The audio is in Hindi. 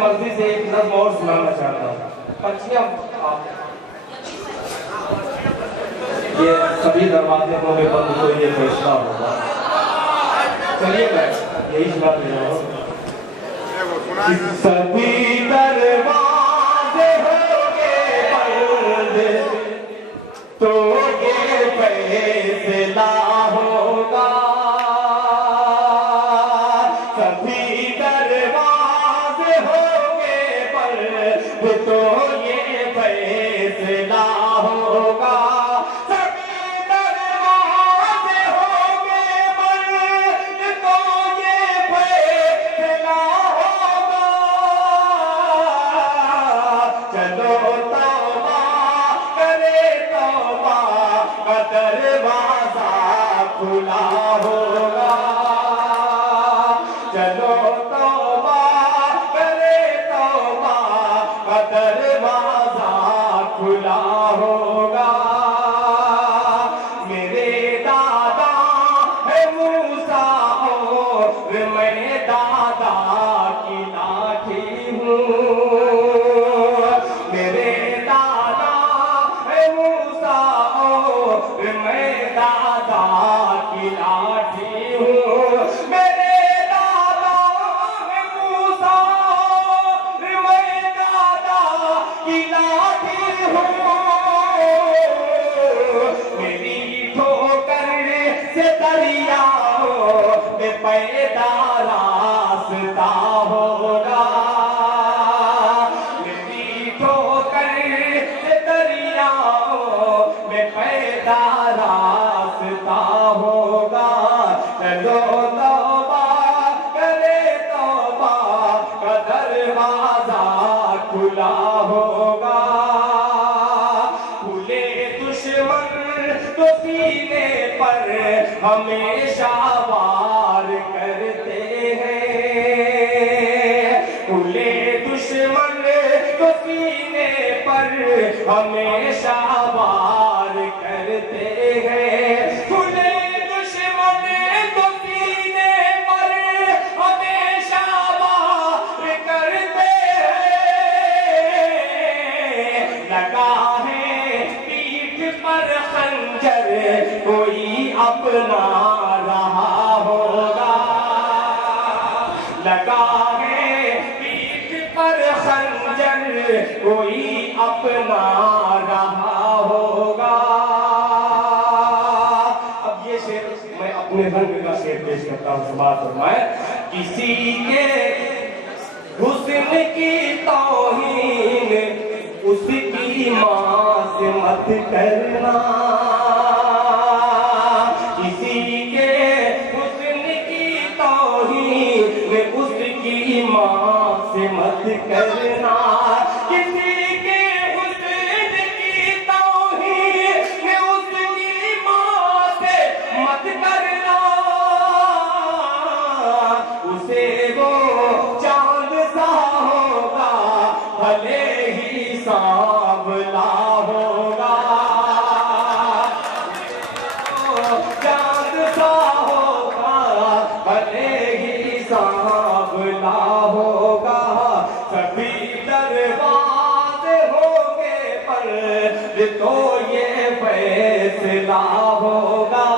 मर्जी से एक नज़्म और सुनाना चाहता हूँ। पंछियाँ ये सभी दरवाजे होंगे बंद तो ये फैसला होगा। चलिए मैं यही सुना दे रहा हूँ। सभी दरवाजे होंगे बंद तो ये फैसला होगा। सभी दरवाजे होंगे बंद तो ये फैसला होगा। दरवाजा खुला होगा। चलो तौबा करे तौबा का दरवाजा खुला होगा। मेरे दादा है मूसा और मैं दादा की लाठी हूँ। मेरे दादा है मूसा मैं दादा की लाठी हूँ। मेरे दादा है मूसा मैं दादा की लाठी हूँ। मेरी ठोकर से दरियाओं में पैदा रास्ता होगा। मेरी ठोकर से दरियाओं में पैदा रास्ता होगा। चलो तौबा करे तौबा का दरवाजा खुला होगा। खुले दुश्मन तो सीने पर हमेशा वार करते हैं। खुले दुश्मन तो सीने पर हमेशा वार करते हैं। खुले दुश्मन तो सीने पर हमेशा वार करते हैं। लगा है पीठ पर खंजर कोई अपना रहा होगा। लगा है पीठ पर खंजर कोई अपना रहा होगा। अब ये शेर मैं अपने रंग का शेर पेश करता हूँ। सुबात फरमाए। किसी के हुस्न की तौहीन उसकी माँ से मत करना। किसी के हुस्न की तौहीन उसकी माँ से मत करना। किसी के हुस्न की तौहीन उसकी माँ से मत करना। उसे वो चांद सा होगा भले ही सांवला होगा। चांद सा होगा भले ही सांवला होगा। सभी दरवाजे होंगे पर तो ये फैसला होगा।